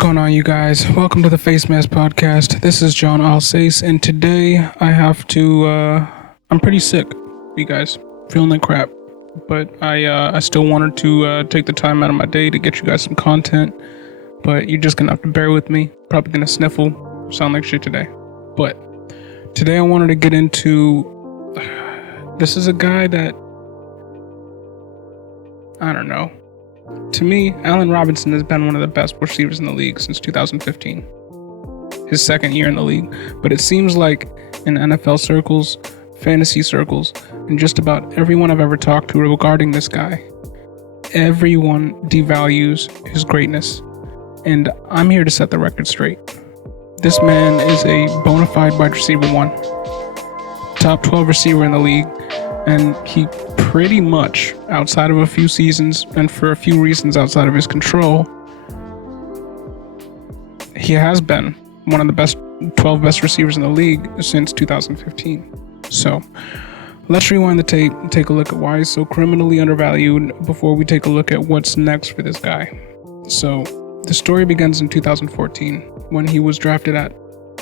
going on, you guys? Welcome to the Face Mask Podcast. This is John Alsace, and today I have to, I'm pretty sick, you guys. Feeling like crap. But I still wanted to take the time out of my day to get you guys some content. But you're just gonna have to bear with me. Probably gonna sniffle, sound like shit today. But today I wanted to get into, this is a guy that, I don't know. To me, Allen Robinson has been one of the best receivers in the league since 2015. His second year in the league. But it seems like in NFL circles, fantasy circles, and just about everyone I've ever talked to regarding this guy, everyone devalues his greatness. And I'm here to set the record straight. This man is a bona fide wide receiver one. Top 12 receiver in the league. And he pretty much, outside of a few seasons and for a few reasons outside of his control, he has been one of the best 12 best receivers in the league since 2015. So let's rewind the tape and take a look at why he's so criminally undervalued before we take a look at what's next for this guy. So the story begins in 2014 when he was drafted at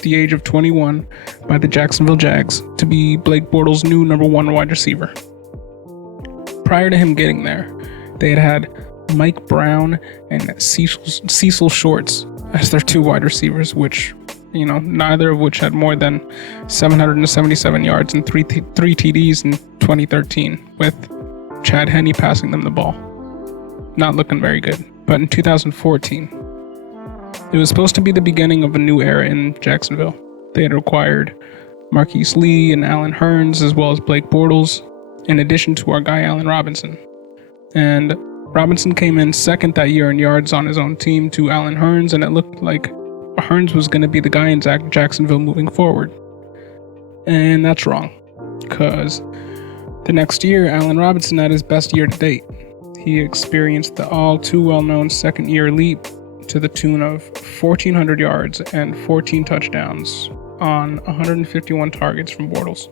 the age of 21 by the Jacksonville Jags to be Blake Bortles' new number one wide receiver. Prior to him getting there, they had Mike Brown and Cecil Shorts as their two wide receivers, which, neither of which had more than 777 yards and three TDs in 2013, with Chad Henne passing them the ball. Not looking very good. But in 2014, it was supposed to be the beginning of a new era in Jacksonville. They had acquired Marquise Lee and Allen Hurns, as well as Blake Bortles, in addition to our guy Allen Robinson. And Robinson came in second that year in yards on his own team to Allen Hurns, and it looked like Hurns was going to be the guy in Jacksonville moving forward. And that's wrong, because the next year, Allen Robinson had his best year to date. He experienced the all too well-known second-year leap to the tune of 1,400 yards and 14 touchdowns on 151 targets from Bortles.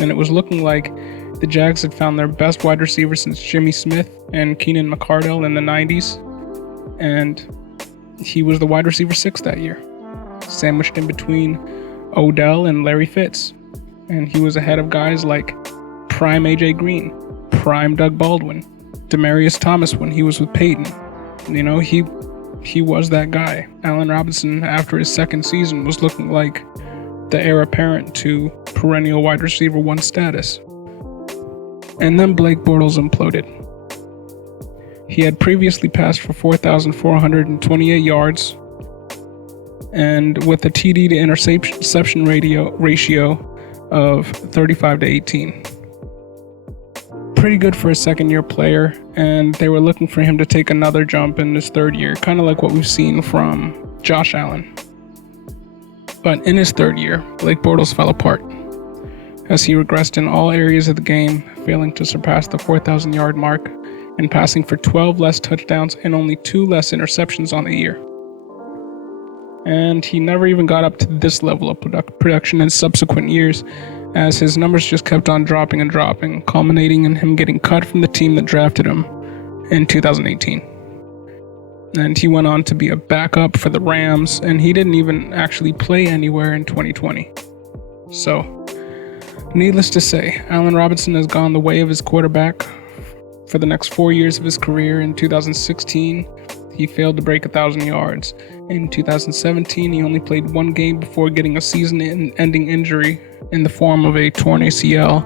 And it was looking like the Jags had found their best wide receiver since Jimmy Smith and Keenan McCardell in the 90s. And he was the wide receiver 6 that year, sandwiched in between Odell and Larry Fitz. And he was ahead of guys like prime AJ Green, prime Doug Baldwin, Demaryius Thomas when he was with Peyton. He was that guy. Allen Robinson, after his second season, was looking like the heir apparent to perennial wide receiver one status. And then Blake Bortles imploded. He had previously passed for 4,428 yards, and with a TD to interception ratio of 35-18. Pretty good for a second-year player, and they were looking for him to take another jump in his third year, kind of like what we've seen from Josh Allen. But in his third year, Blake Bortles fell apart, as he regressed in all areas of the game, failing to surpass the 4,000-yard mark and passing for 12 less touchdowns and only 2 less interceptions on the year. And he never even got up to this level of production in subsequent years, as his numbers just kept on dropping and dropping, culminating in him getting cut from the team that drafted him in 2018. And he went on to be a backup for the Rams, and he didn't even actually play anywhere in 2020. So, needless to say, Allen Robinson has gone the way of his quarterback for the next 4 years of his career. In 2016, he failed to break 1,000 yards. In 2017, he only played one game before getting a season-ending injury in the form of a torn ACL,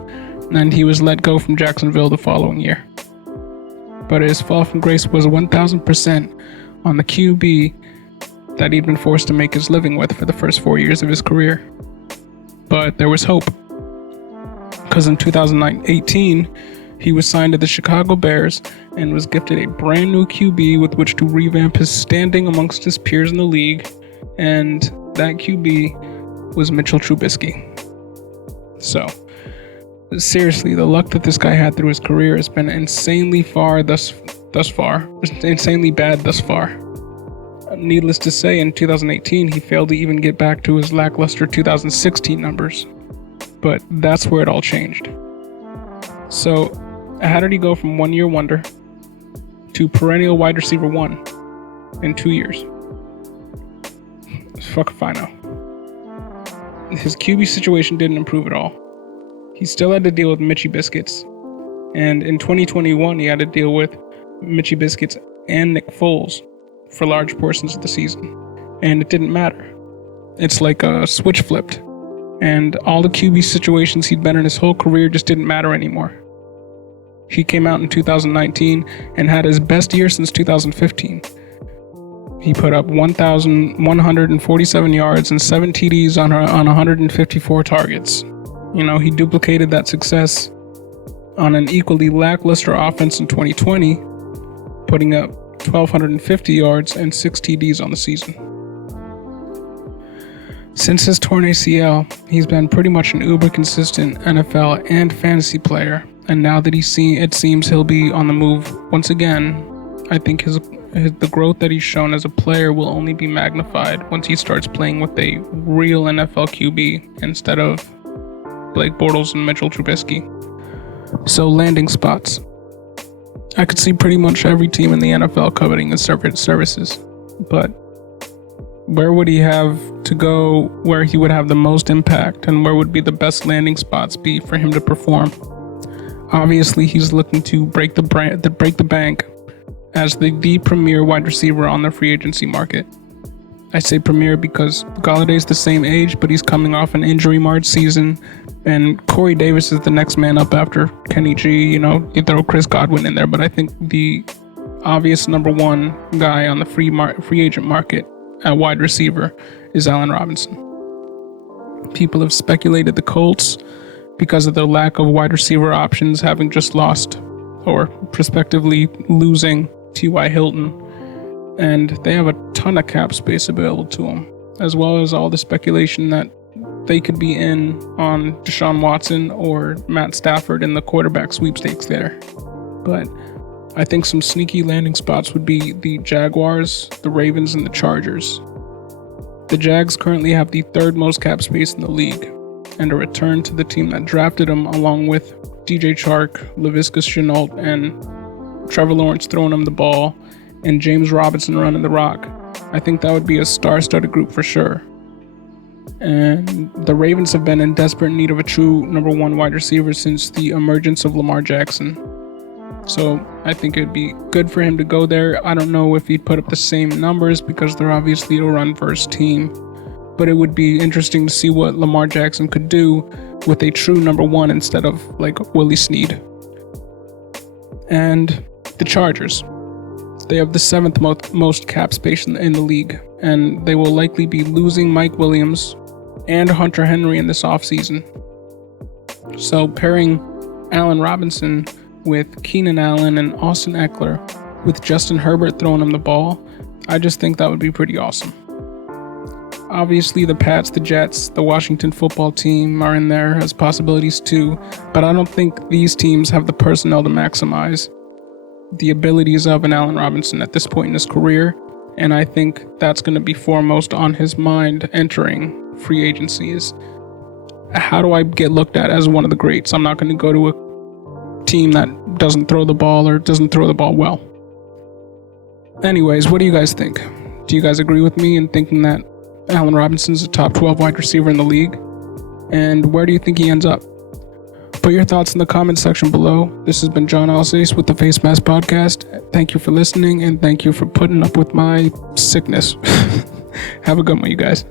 and he was let go from Jacksonville the following year. But his fall from grace was 1,000% on the QB that he'd been forced to make his living with for the first 4 years of his career. But there was hope, because in 2018, he was signed to the Chicago Bears and was gifted a brand new QB with which to revamp his standing amongst his peers in the league, and that QB was Mitchell Trubisky. So, seriously, the luck that this guy had through his career has been insanely bad thus far. Needless to say, in 2018, he failed to even get back to his lackluster 2016 numbers. But that's where it all changed. So, how did he go from 1 year wonder to perennial wide receiver one in 2 years? fuck if I know. His QB situation didn't improve at all. He still had to deal with Mitchie Biscuits. And in 2021, he had to deal with Mitchie Biscuits and Nick Foles for large portions of the season. And it didn't matter. It's like a switch flipped. And all the QB situations he'd been in his whole career just didn't matter anymore. He came out in 2019 and had his best year since 2015. He put up 1,147 yards and 7 TDs on 154 targets. He duplicated that success on an equally lackluster offense in 2020, putting up 1,250 yards and 6 TDs on the season. Since his torn ACL, he's been pretty much an uber consistent NFL and fantasy player, and now that it seems he'll be on the move once again, I think the growth that he's shown as a player will only be magnified once he starts playing with a real NFL QB instead of Blake Bortles and Mitchell Trubisky. So landing spots. I could see pretty much every team in the NFL coveting his services, but where would he have to go where he would have the most impact, and where would be the best landing spots be for him to perform? Obviously, he's looking to break the bank as the premier wide receiver on the free agency market. I say premier because Galladay's the same age, but he's coming off an injury-marred season, and Corey Davis is the next man up after Kenny G. You throw Chris Godwin in there, but I think the obvious number one guy on the free agent market at wide receiver is Allen Robinson. People have speculated the Colts because of their lack of wide receiver options, having just lost or prospectively losing T.Y. Hilton, and they have a ton of cap space available to them, as well as all the speculation that they could be in on Deshaun Watson or Matt Stafford in the quarterback sweepstakes there. But I think some sneaky landing spots would be the Jaguars, the Ravens, and the Chargers. The Jags currently have the third most cap space in the league, and a return to the team that drafted him, along with DJ Chark, Laviska Shenault, and Trevor Lawrence throwing him the ball, and James Robinson running the rock. I think that would be a star-studded group for sure. And the Ravens have been in desperate need of a true number one wide receiver since the emergence of Lamar Jackson. So I think it'd be good for him to go there. I don't know if he'd put up the same numbers because they're obviously a run-first team, but it would be interesting to see what Lamar Jackson could do with a true number one instead of like Willie Snead. And the Chargers. They have the seventh most cap space in the league, and they will likely be losing Mike Williams and Hunter Henry in this offseason. So pairing Allen Robinson with Keenan Allen and Austin Eckler, with Justin Herbert throwing him the ball, I just think that would be pretty awesome. Obviously, the Pats, the Jets, the Washington football team are in there as possibilities too, but I don't think these teams have the personnel to maximize the abilities of an Allen Robinson at this point in his career, and I think that's going to be foremost on his mind entering free agency is, how do I get looked at as one of the greats? I'm not going to go to a team that doesn't throw the ball or doesn't throw the ball well. Anyways, what do you guys think? Do you guys agree with me in thinking that Allen Robinson's a top 12 wide receiver in the league? And where do you think he ends up? Put your thoughts in the comment section below. This has been John Alsace with the Face Mask Podcast. Thank you for listening, and thank you for putting up with my sickness. Have a good one, you guys.